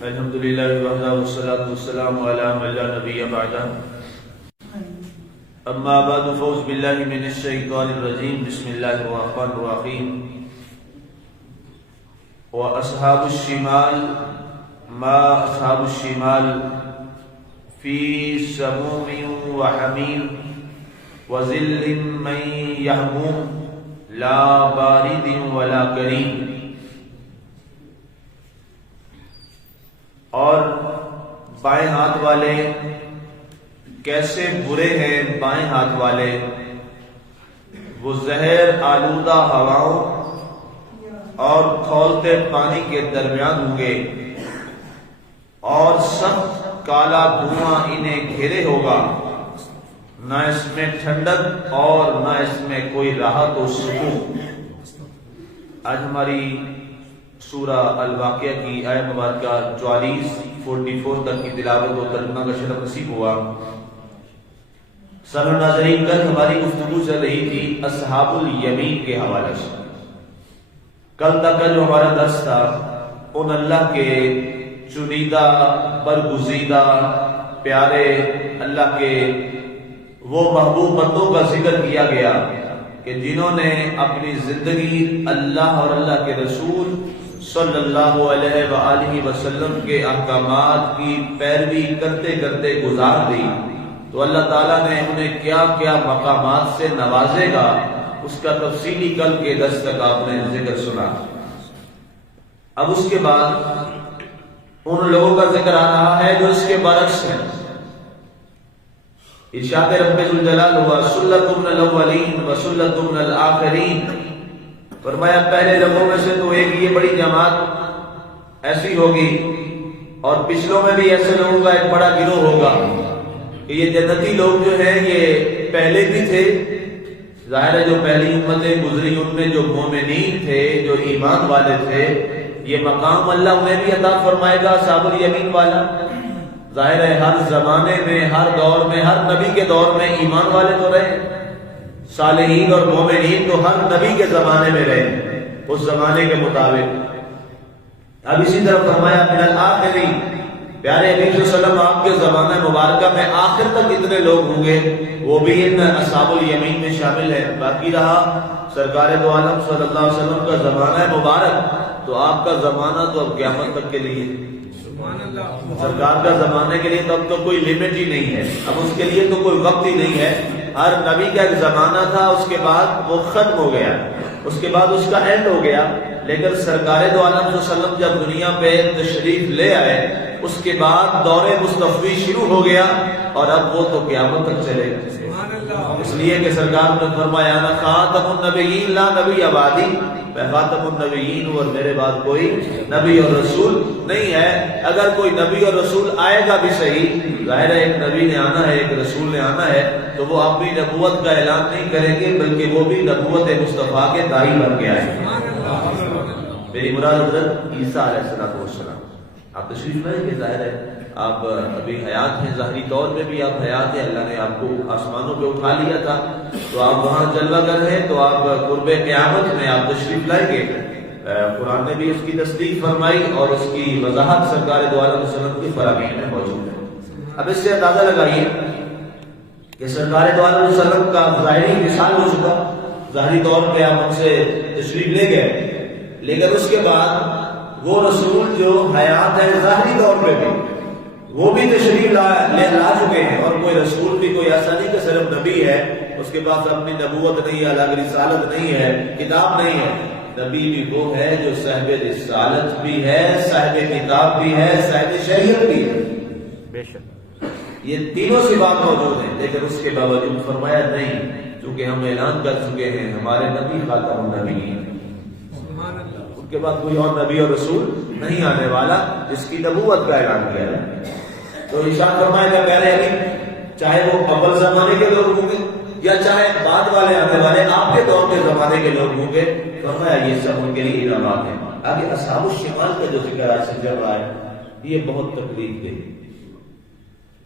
الحمد للہ وحدہ والصلاة والسلام علی من لا نبی بعدہ اما بعد فاعوذ باللہ من الشیطان الرجیم بسم اللہ الرحمن الرحیم واصحاب الشمال ما اصحاب الشمال فی سموم وحمیم وظل من یحموم لا بارد ولا کریم۔ اور بائیں ہاتھ والے کیسے برے ہیں بائیں ہاتھ والے، وہ زہر آلودہ ہواؤں اور کھولتے پانی کے درمیان ہوں گے، اور سخت کالا دھواں انہیں گھیرے ہوگا، نہ اس میں ٹھنڈک اور نہ اس میں کوئی راحت و سکون۔ آج ہماری سورہ الواقعہ کی آیت مبارکہ 44 تک کی تلاوت و ترجمہ کا شرف نصیب ہوا۔ سامعین ناظرین، کل ہماری گفتگو چل رہی تھی اصحاب الیمین کے حوالے سے۔ کل تک کا جو ہمارا درس تھا ان اللہ کے چنیدہ برگزیدہ پیارے اللہ کے وہ محبوب بندوں کا ذکر کیا گیا کہ جنہوں نے اپنی زندگی اللہ اور اللہ کے رسول صلی اللہ علیہ وآلہ وسلم کے احکامات کی پیروی کرتے کرتے گزار دی، تو اللہ تعالیٰ نے انہیں کیا کیا مقامات سے نوازے گا اس کا تفصیلی کل کے درس تک آپ نے ذکر سنا۔ اب اس کے بعد ان لوگوں کا ذکر آ رہا ہے جو اس کے برعکس ہیں۔ ارشاد رب ذوالجلال ہوا سلۃ من الاولین وسلۃ من الآخرین، فرمایا پہلے لوگوں میں سے تو ایک یہ بڑی جماعت ایسی ہوگی، اور پچھلوں میں بھی ایسے لوگوں کا ایک بڑا گروہ ہوگا کہ یہ جنتی لوگ جو ہیں یہ پہلے بھی تھے، ظاہر ہے جو پہلی امتیں گزری ان میں جو مومنین تھے، جو ایمان والے تھے، یہ مقام اللہ انہیں بھی عطا فرمائے گا اصحاب الیمین والا۔ ظاہر ہے ہر زمانے میں، ہر دور میں، ہر نبی کے دور میں ایمان والے تو رہے، صالحین اور مومنین تو ہر نبی کے زمانے میں رہے اس زمانے کے مطابق۔ اب اسی طرح فرمایا من الآخرین، پیارے نبی صلی اللہ علیہ وسلم آپ کے زمانہ مبارکہ میں آخر تک اتنے لوگ ہوں گے، وہ بھی ان اصحاب الیمین میں شامل ہیں۔ باقی رہا سرکار دو عالم صلی اللہ علیہ وسلم کا زمانہ مبارک، تو آپ کا زمانہ تو اب قیامت تک کے لیے، سرکار کا زمانے کے لیے تو اب تو کوئی لمٹ ہی نہیں ہے، اب اس کے لیے تو کوئی وقت ہی نہیں ہے۔ ہر نبی کا ایک زمانہ تھا، اس کے بعد وہ ختم ہو گیا، اس کے بعد اس کا اینڈ ہو گیا، لیکن سرکار دو عالم صلی اللہ علیہ وسلم جب دنیا پہ تشریف لے آئے اس کے بعد دور مصطفی شروع ہو گیا، اور اب وہ تو قیامت تک چلے گا۔ اس لیے کہ سرکار نے فرمایا انا خاتم النبیین لا نبی بعدی، میں خاتم النبیین ہوں اور میرے بعد کوئی نبی اور رسول نہیں ہے۔ اگر کوئی نبی اور رسول آئے گا بھی صحیح، ظاہر ہے ایک نبی نے آنا ہے، ایک رسول نے آنا ہے، تو وہ اپنی نبوت کا اعلان نہیں کریں گے، بلکہ وہ بھی نبوت مصطفیٰ کے داعی بن کے آئیں گے۔ میری مراد حضرت عیسیٰ علیہ السلام، آپ تشریف لائیں گے، ظاہر ہے آپ ابھی حیات ہیں، ظاہری طور پہ بھی آپ حیات ہیں، اللہ نے آپ کو آسمانوں پہ اٹھا لیا تھا، تو آپ وہاں جلوہ گر ہیں، تو آپ قرب قیامت میں آپ تشریف لائیں گے۔ قرآن نے بھی اس کی تصدیق فرمائی اور اس کی وضاحت سرکار دو عالم صلی اللہ علیہ وسلم کی فراہمی میں موجود ہے۔ اب اس سے اندازہ لگائیے کہ سرکار دو عالم صلی اللہ علیہ وسلم کا ظاہری وصال ہو چکا، ظاہری طور پہ آپ ان سے تشریف لے گئے، لیکن اس کے بعد وہ رسول جو حیات ہے ظاہری طور پہ بھی، وہ بھی تشریف لا چکے ہیں، اور کوئی رسول بھی کوئی ایسا نہیں کہ صرف نبی ہے، اس کے پاس اپنی نبوت نہیں ہے، الگ رسالت نہیں ہے، کتاب نہیں ہے۔ نبی بھی وہ ہے جو صاحب رسالت بھی ہے، صاحب کتاب بھی ہے، صاحب شریعت بھی ہے، بے شک یہ تینوں صفات موجود ہیں، لیکن اس کے باوجود فرمایا نہیں، چونکہ ہم اعلان کر چکے ہیں ہمارے نبی خاتم النبیین، ان کے بعد کوئی اور نبی اور رسول نہیں آنے والا جس کی نبوت کا اعلان کیا ہے۔ تو ارشاد فرمایا کہ پیارے حبیب، چاہے وہ اول زمانے کے لوگ ہوں گے یا چاہے بعد والے آنے والے آپ کے دور کے زمانے کے لوگ ہوں گے، فرمایا یہ سب ان کے لیے انعامات ہیں۔ آگے اصحاب الشمال کا جو ذکر آج سے چل رہا ہے، یہ بہت تکلیف دہ،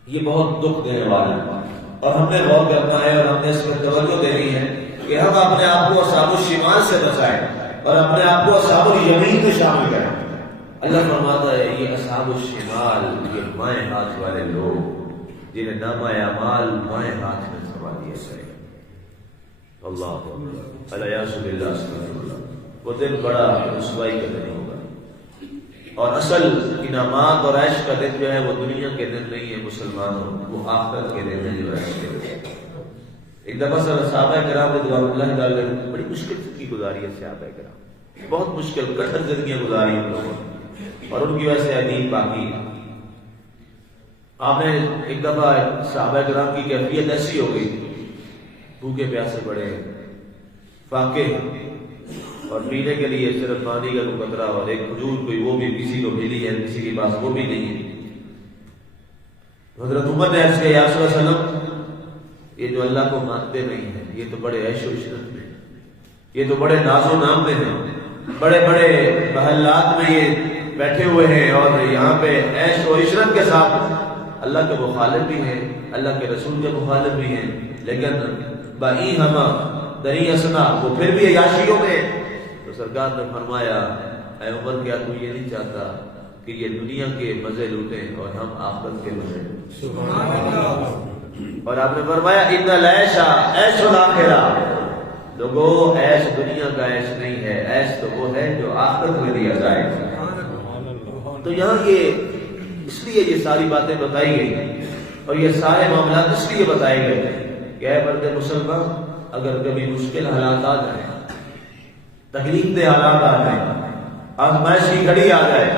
یہ بہت دکھ دینے والا ہے، اور ہم نے غور کرنا ہے اور ہم نے اس پر توجہ دینی ہے کہ ہم اپنے آپ کو اصحاب الشمال سے بچائیں اور اپنے آپ کو اصحاب الیمین میں شامل کریں۔ اللہ فرماتا ہے یہ اصحاب الشمال، یہ بائیں ہاتھ والے لوگ جنہیں نامہ اعمال بائیں ہاتھ میں سما دیا جائے گا۔ اللہ الیاذ باللہ، استغفر اللہ۔ وہ دن بڑا رسوائی کا دن ہوگا، اور اصل انعامات اور عیش کا دن جو ہے وہ دنیا کے دن نہیں ہے مسلمانوں، وہ آخرت کے دن ہے جو عیش کے دن۔ ایک دفعہ صحابہ کرام رضوان اللہ تعالی عنہم بڑی مشکل زندگی گزاری ہے، صحابہ کرام بہت مشکل کٹھن زندگیاں گزاری ان لوگوں نے، اور ان کی وجہ سے دین باقی ہے۔ آپ نے ایک دفعہ صحابہ کرام کی کیفیت ایسی ہو گئی، بھوکے پیاسے پڑے، فاقے، اور پینے کے لیے صرف پانی کا کوئی قطرہ اور ایک کھجور کوئی، وہ بھی کسی کو ملی ہے، کسی کے پاس وہ بھی نہیں ہے۔ حضرت عمر نے عرض کیا یا رسول اللہ صلی اللہ علیہ وسلم، یہ جو اللہ کو مانتے نہیں ہیں، یہ تو بڑے عیش و عشرت میں، یہ تو بڑے ناز و نام میں ہیں، بڑے بڑے محلات میں یہ بیٹھے ہوئے ہیں، اور یہاں پہ عیش و عشرت کے ساتھ اللہ کے مخالف بھی ہیں، اللہ کے رسول کے مخالف بھی ہیں، لیکن بائی ہما دری اسنا، وہ پھر بھی عیاشیوں میں۔ تو سرکار نے فرمایا اے عمر، کیا تو یہ نہیں چاہتا کہ یہ دنیا کے مزے لوٹیں اور ہم آخرت کے مزے لوٹیں؟ سبحان اللہ۔ اور آپ نے فرمایا ان العیش عیش الاخرہ، لوگوں عیش دنیا کا عیش نہیں ہے، عیش تو وہ ہے جو آخرت میں دیا جائے گا۔ تو یہاں یہ اس لیے یہ ساری باتیں بتائی گئی اور یہ سارے معاملات اس لیے بتائے گئے کہ اے مرد مسلمان، اگر کبھی مشکل حالات آ جائیں، تکلیف دہ حالات آ جائیں، آزمائش کی گھڑی آ جائے،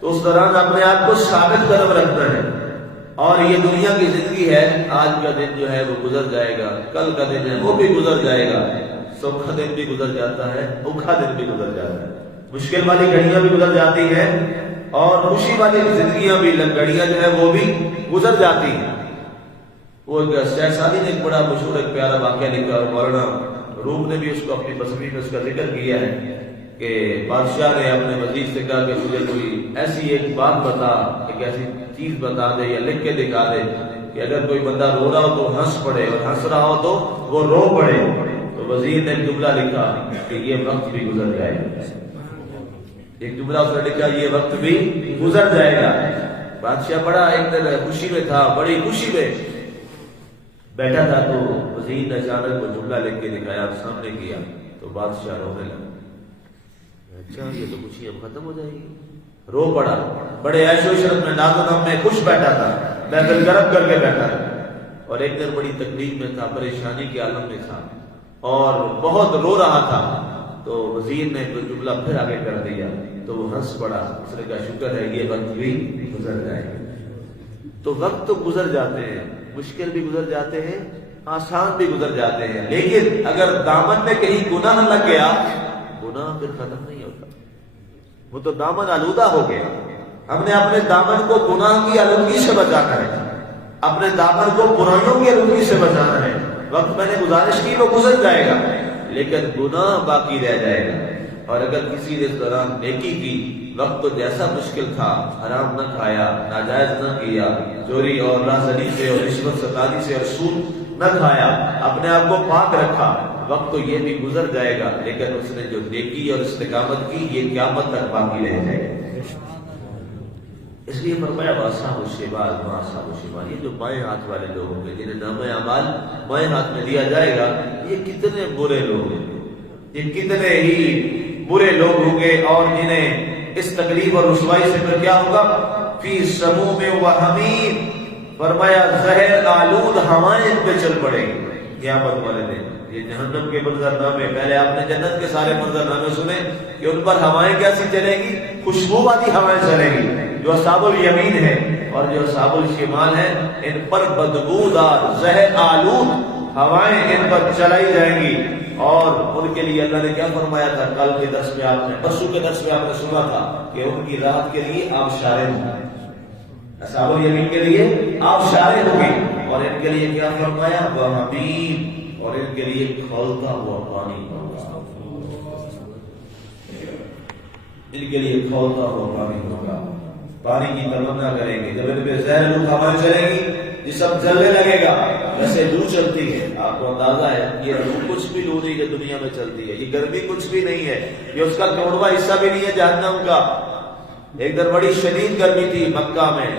تو اس دوران اپنے آپ کو ثابت قدم رکھنا ہے۔ اور یہ دنیا کی زندگی ہے، آج کا دن جو ہے وہ گزر جائے گا، کل کا دن ہے وہ بھی گزر جائے گا، سوکھا دن بھی گزر جاتا ہے، اوکھا دن بھی گزر جاتا ہے، مشکل والی گھڑیاں بھی گزر جاتی ہیں، اور خوشی والی زندگیاں بھی، گھڑیاں جو ہے وہ بھی گزر جاتی ہیں۔ وہ شیخ سعدی نے ایک بڑا مشہور ایک پیارا واقعہ لکھا، اور مولانا روم نے بھی اس کو اپنی تصویر میں اس کا ذکر کیا ہے کہ بادشاہ نے اپنے وزیر سے کہا کہ مجھے کوئی ایسی ایک بات بتا، ایک ایسی چیز بتا دے یا لکھ کے دکھا دے کہ اگر کوئی بندہ رو رہا ہو تو ہنس پڑے، اور ہنس رہا ہو تو وہ رو پڑے۔ تو وزیر نے ایک جملہ لکھا کہ یہ وقت بھی گزر جائے گا، ایک جملہ اس نے لکھا یہ وقت بھی گزر جائے گا۔ بادشاہ بڑا ایک دن خوشی میں تھا، بڑی خوشی میں بیٹھا تھا، تو وزیر نے اچانک وہ جملہ لکھ کے دکھایا، سامنے کیا، تو بادشاہ رونے لگا۔ اچھا یہ تو خوشی اب ختم ہو جائے گی، رو پڑا، بڑے عیش و عشرت میں ناز و نام میں خوش بیٹھا تھا، محفل گرم کر کے بیٹھا تھا، اور ایک دن بڑی تکلیف میں تھا، پریشانی کے عالم میں تھا، اور بہت رو رہا تھا۔ تو وزیر نے جملہ پھر آگے کر دیا، تو وہ ہنس پڑا، اس نے کہا شکر ہے یہ وقت بھی گزر جائے گا۔ تو وقت تو گزر جاتے ہیں، مشکل بھی گزر جاتے ہیں، آسان بھی گزر جاتے ہیں، لیکن اگر دامن میں کہیں گناہ لگ گیا، گناہ پھر ختم نہیں ہوتا، وہ تو دامن آلودہ ہو گیا۔ ہم نے اپنے دامن کو گناہ کی آلودگی سے بچانا ہے، اپنے دامن کو برائیوں کی آلودگی سے بچانا ہے۔ وقت میں نے گزارش کی وہ گزر جائے گا، لیکن گناہ باقی رہ جائے گا۔ اور اگر کسی نے اس دوران نیکی کی، وقت تو جیسا مشکل تھا، حرام نہ کھایا، ناجائز نہ کیا، چوری اور رازداری سے اور رشوت ستانی سے اور سود نہ کھایا، اپنے آپ کو پاک رکھا، وقت تو یہ بھی گزر جائے گا، لیکن اس نے جو نیکی اور استقامت کی یہ قیامت تک باقی رہ جائے گا۔ اس لیے فرمایا واصحاب الشمال ما اصحاب الشمال، یہ جو بائیں ہاتھ والے لوگ ہوں گے جنہیں نامہ اعمال بائیں ہاتھ میں دیا جائے گا، یہ کتنے برے لوگ ہیں، یہ کتنے ہی برے لوگ ہوں گے، اور جنہیں اس تکلیف اور رسوائی سے پھر کیا ہوگا، فی سموم و حمیم، فرمایا زہر آلود ہوائیں ان پہ چل پڑیں گی قیامت والے دن۔ یہ جہنم کے منظرنامے، پہلے آپ نے جنت کے سارے منظرنامے سنے کہ ان پر ہوائیں کیسی چلیں گی، خوشبو والی ہوائیں چلیں گی، جو اصحاب الیمین ہے، اور جو اصحاب الشمال ہیں ان پر بدبودار زہر آلود ہوائیں ان پر چلائی جائیں گی۔ اور ان کے لیے اللہ نے کیا فرمایا تھا کل کے درس میں، آپ نے پرسوں کے درس میں آپ نے سنا تھا کہ ان کی راحت کے لیے آبشاریں ہوں گی، اصحاب الیمین کے لیے آبشاریں ہوں گی، اور ان کے لیے کیا فرمایا، وحمیم، اور ان کے لیے کھولتا ہوا پانی ہوگا، ان کے لیے کھولتا ہوا پانی ہوگا، پانی کی تمنا کریں گے۔ جب ان پہ زہر لوگ ہمیں چلیں گی، جسم جلنے لگے گا، ویسے لو چلتی ہے، آپ کو اندازہ ہے یہ لو کچھ بھی لو نہیں ہے دنیا میں چلتی ہے، یہ گرمی کچھ بھی نہیں ہے، یہ اس کا 1/4 حصہ بھی نہیں ہے جہنم کا، ایک دن بڑی شدید گرمی تھی مکہ میں،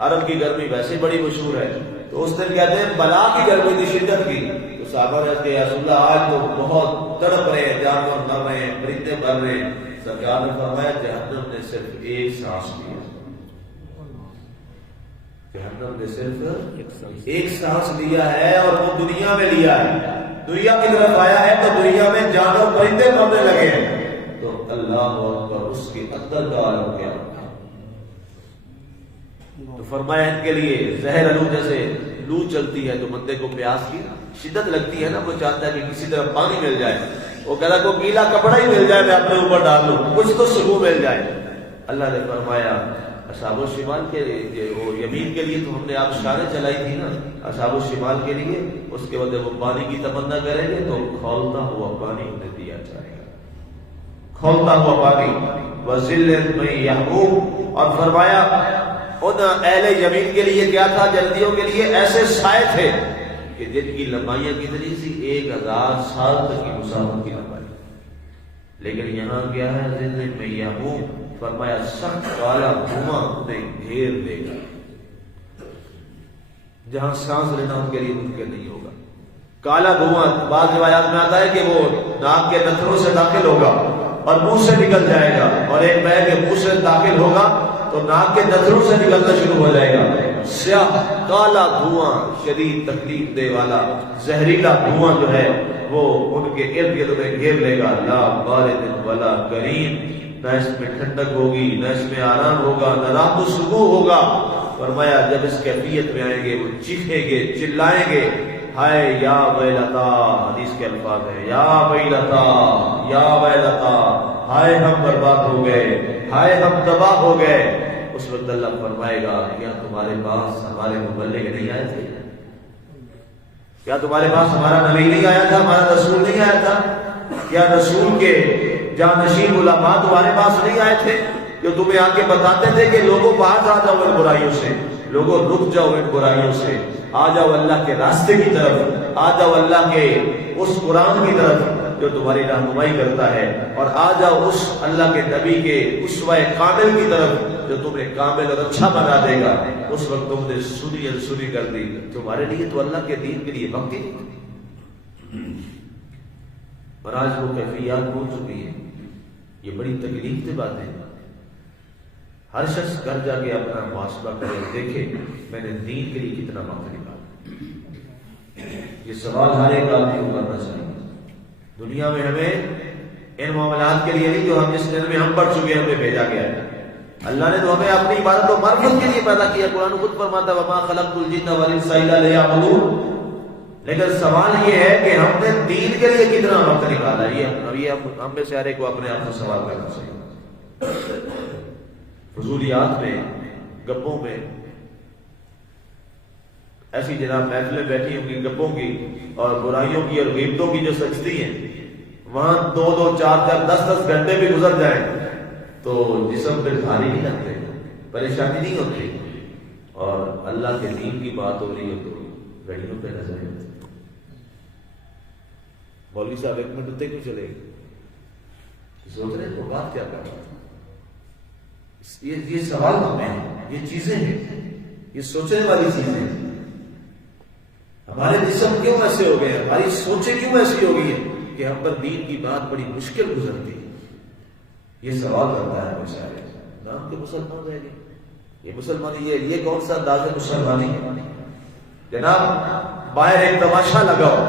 عرب کی گرمی ویسے بڑی مشہور ہے، تو اس دن کہتے ہیں بلا کی گرمی تھی، شدت کی، تو صحابہ نے کہا یا رسول اللہ آج تو بہت تڑپ رہے ہیں، جانور مر رہے ہیں، پرندے مر رہے ہیں۔ سرکار نے فرمایا جہنم نے صرف ایک سانس لیا، جہنم نے صرف ایک سانس لیا ہے، اور وہ دنیا میں لیا ہے، دنیا کی طرف آیا ہے تو دنیا میں جانور پرندے مرنے لگے ہیں، تو اللہ اکبر، اس کے اندر کا عالم کیا ہوگا۔ تو فرمایا ان کے لیے زہر آلود جیسے لو چلتی ہے تو بندے کو پیاس کی شدت لگتی ہے نا، وہ چاہتا ہے کہ کسی طرح پانی مل جائے، وہ کہتا ہے کوئی گیلا کپڑا ہی مل جائے میں اپنے اوپر ڈال دوں، کچھ تو سکون مل جائے۔ اللہ نے فرمایا اصحاب الشمال کے لیے، وہ یمین کے لیے تو ہم نے آپ اشارے چلائی تھی نا، اصحاب الشمال کے لیے اس کے بعد وہ پانی کی تمنا کریں گے تو کھولتا ہوا پانی انہیں دیا جائے گا، کھولتا ہوا پانی، وَذِلٍّ مِّن يَحْمُومٍ۔ اور فرمایا ان اہل یمین کے لیے کیا تھا، جنتیوں کے لیے ایسے سائے تھے کہ جن کی لمبائیاں کتنی سی، 1000 سال تک کی مسافت کی لمبائی، لیکن یہاں کیا ہے ذِلٍّ مِّن يَحْمُومٍ، فرمایا سخت کالا دھواں انہیں گھیر لے گا، جہاں سانس لینا ان کے لیے ممکن نہیں ہوگا۔ کالا دھواں بعض روایات میں آتا ہے کہ وہ ناک کے نتھروں سے داخل ہوگا اور منہ سے نکل جائے گا، اور ایک میں کہ منہ سے داخل ہوگا تو ناک کے نتھروں سے نکلنا شروع ہو جائے گا، سیاہ کالا دھواں، شدید تکلیف دے والا زہریلا دھواں جو ہے وہ ان کے ارد گرد میں گھیر لے گا۔ لا بارد ولا کریم، نہ اس میں ٹھنڈک ہوگی، نہ اس میں آرام ہوگا، نہ راحت و سکون ہوگا۔ فرمایا جب اس کیفیت میں آئیں گے وہ چیخیں گے، چلائیں گے، ہائے یا ویلتا، حدیث کے الفاظ ہیں، یا ویلتا یا ویلتا، ہائے ہم برباد ہو گئے، ہائے ہم تباہ ہو گئے۔ اس وقت اللہ فرمائے گا کیا تمہارے پاس ہمارے مبلغ نہیں آئے تھے؟ کیا تمہارے پاس ہمارا نبی نہیں آیا تھا، ہمارا رسول نہیں آیا تھا؟ کیا رسول کے جانشین علماء تمہارے پاس نہیں آئے تھے جو تمہیں آ کے بتاتے تھے کہ لوگوں باہر آ جاؤ ان برائیوں سے، لوگوں رک جاؤ ان برائیوں سے، آ جاؤ اللہ کے راستے کی طرف، آ جاؤ اللہ کے اس قرآن کی طرف جو تمہاری رہنمائی کرتا ہے، اور آ جاؤ اس اللہ کے نبی کے اسوہ کامل کی طرف جو تمہیں کامل اور اچھا بنا دے گا۔ اس وقت تم نے سنی انسنی کر دی، تمہارے لیے تو اللہ کے دین کے لیے وقت ہی نہیں، اور آج وہ کیفیات ہو چکی ہے۔ یہ بڑی تکلیف سے باتیں ہیں۔ ہر شخص گھر جا کے اپنا محاسبہ کرے، دیکھے میں نے دین کے لیے کتنا وقت نکالا۔ یہ سوال ہر ایک آدمی کو کرنا چاہیے۔ دنیا میں ہمیں ان معاملات کے لیے نہیں جو ہم جس دن میں ہم پڑھ چکے ہیں ہمیں بھیجا گیا ہے۔ اللہ نے تو ہمیں اپنی عبادت و معرفت کے لیے پیدا کیا، قرآن خود فرماتا ہے وَمَا خَلَقْتُ الْجِنَّ وَالْإِنسَ إِلَّا لِيَعْبُدُونِ۔ لیکن سوال یہ ہے کہ ہم نے دین کے لیے کتنا وقت نکالا، یہ ہم میں سے ہر ایک کو اپنے آپ سے سوال کرنا چاہیے۔ فضولیات میں، گپوں میں، ایسی جناب محفلیں بیٹھی ہوں گی گپوں کی اور برائیوں کی اور غیبتوں کی جو سجتی ہیں، وہاں 2-2 4-4 10-10 گھنٹے بھی گزر جائیں تو جسم پہ بھاری نہیں لگتے، پریشانی نہیں ہوتی، اور اللہ کے دین کی بات ہو رہی ہے تو گھڑیوں پہ نظر آتی۔ مولوی صاحب 1 منٹ اتنے کیوں چلے گئے؟ سوچ رہے ہیں وہ بات کیا کر رہا ہے؟ یہ سوال ہمیں ہیں، یہ چیزیں ہیں، یہ سوچنے والی چیزیں ہیں۔ ہمارے جسم کیوں ایسے ہو گئے ہیں، ہماری سوچیں کیوں ایسی ہو گئی ہیں کہ ہم پر دین کی بات بڑی مشکل گزرتی ہے؟ یہ سوال کرتا ہے بیچارے، نام کے مسلمان رہ گئے، یہ مسلمانی، یہ کون سا انداز مسلمانی ہے؟ جناب باہر ایک تماشا لگاؤ،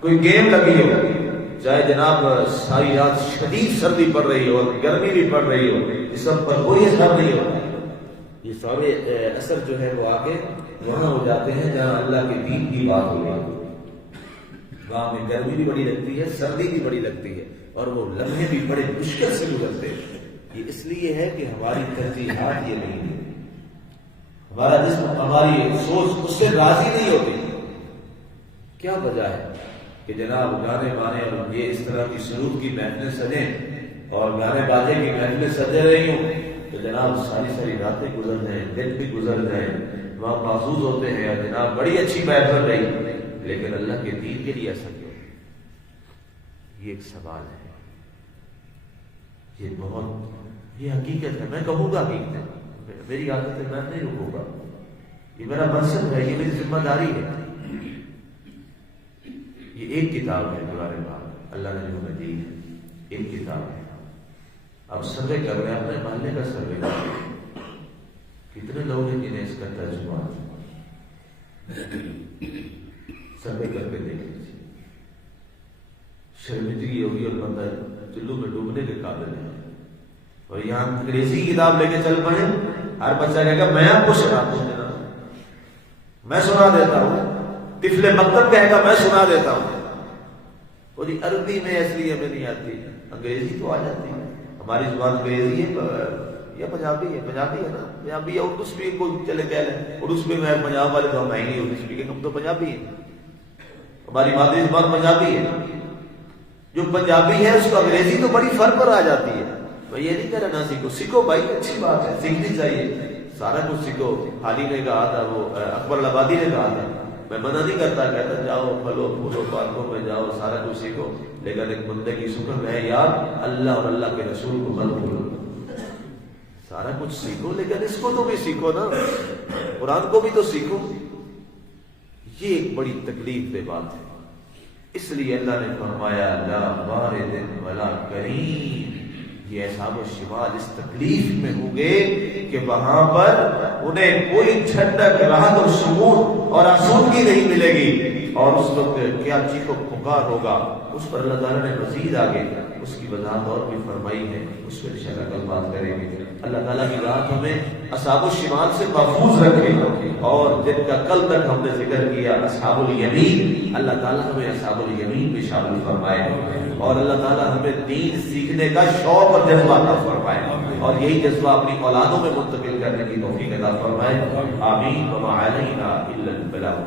کوئی گیم لگی ہو، چاہے جناب ساری رات شدید سردی پڑ رہی ہو اور گرمی بھی پڑ رہی ہو، جسم پر کوئی اثر نہیں ہوتا، یہ سارے اثر جو ہے وہ آگے وہاں ہو جاتے ہیں جہاں اللہ کے دین کی بات ہو رہی ہے۔ وہاں میں گرمی بھی بڑی لگتی ہے، سردی بھی بڑی لگتی ہے، اور وہ لمحے بھی بڑے مشکل سے گزرتے ہیں۔ یہ اس لیے ہے کہ ہماری ترجیحات یہ نہیں ہے، ہمارا جسم، ہماری سوچ اس سے راضی نہیں ہوتی۔ کیا وجہ ہے کہ جناب گانے بانے اور یہ اس طرح کی سرود کی محفلیں سجیں اور گانے بازے کی محفلیں سجے رہی ہوں تو جناب ساری راتیں گزر جائیں، دن بھی گزر جائیں، وہاں محفوظ ہوتے ہیں، اور جناب بڑی اچھی محفل رہی، لیکن اللہ کے دین کے لیے ایسا کیوں؟ یہ ایک سوال ہے، یہ بہت یہ حقیقت ہے، میں کہوں گا حقیقت ہے، میری عادت ہے، میں نہیں رکوں گا، یہ میرا منصب ہے، یہ میری ذمہ داری ہے۔ یہ ایک کتاب ہے قرآن پاک، اللہ نے جو ہمیں دی ہے، ایک کتاب ہے۔ اب سروے کر رہے ہیں، اپنے محلے کا سروے کر رہے ہیں، کتنے لوگ ہیں جنہیں اس کا ترجمہ سروے کر کے دیکھ لیجیے۔ شرمندگی ہوگی اور بندہ چلو میں ڈوبنے کے قابل ہے۔ اور یہاں انگریزی کتاب لے کے چل پڑے، ہر بچہ کہے گا میں آپ کو سناتا ہوں، میں سنا دیتا ہوں، طفل مکتب کہے گا میں سنا دیتا ہوں۔ اور یہ عربی میں اس لیے ہمیں نہیں آتی، انگریزی تو آ جاتی ہے، ہماری زبان انگریزی ہے یا پنجابی ہے، پنجابی ہے نا، پنجابی یا اردو اسپیک کو چلے کہہ لیں، اردو اسپیک میں پنجاب والے تو ہم ہیں ہی، اردو اسپیکنگ ہم تو پنجابی ہیں، ہماری مادری زبان پنجابی ہے۔ جو پنجابی ہے اس کو انگریزی تو بڑی فر پر آ جاتی ہے۔ میں یہ نہیں کہہ رہا نہ سیکھو، سیکھو بھائی، اچھی بات ہے، سیکھنی چاہیے، سارا کچھ سیکھو۔ حالی نے کہا تھا، وہ اکبر آبادی نے کہا تھا، میں منع نہیں کرتا، کہتا جاؤ پھلو پھولو پارکوں میں جاؤ، سارا کچھ سیکھو، لیکن ایک بندے کی سکن ہے یار اللہ اور اللہ کے رسول کو مت بھولو۔ سارا کچھ سیکھو لیکن اس کو تو بھی سیکھو نا، قرآن کو بھی تو سیکھو۔ یہ ایک بڑی تکلیف دہ بات ہے، اس لیے اللہ نے فرمایا لا بارد ولا کریم، یہ اصحاب الشمال اس تکلیف میں ہوں گے کہ وہاں پر انہیں کوئی ٹھنڈک، راحت اور سکون اور آسودگی نہیں ملے گی، اور اس وقت کیا چیخ و پکار ہوگا۔ اس پر اللہ تعالیٰ نے مزید آگے اس کی وضاحت اور بھی فرمائی ہے، اس پر انشاءاللہ کل بات کریں گے۔ اللہ تعالیٰ کی ذات ہمیں اصحاب الشمال سے محفوظ رکھے، اور جن کا کل تک ہم نے ذکر کیا اصحاب الیمین، اللہ تعالیٰ ہمیں اصحاب الیمین میں شامل فرمائے، اور اللہ تعالیٰ ہمیں دین سیکھنے کا شوق اور جذبہ عطا فرمائے، اور یہی جذبہ اپنی اولادوں میں منتقل کرنے کی توفیق عطا فرمائے۔ آمین۔ وما علینا الا البلاغ۔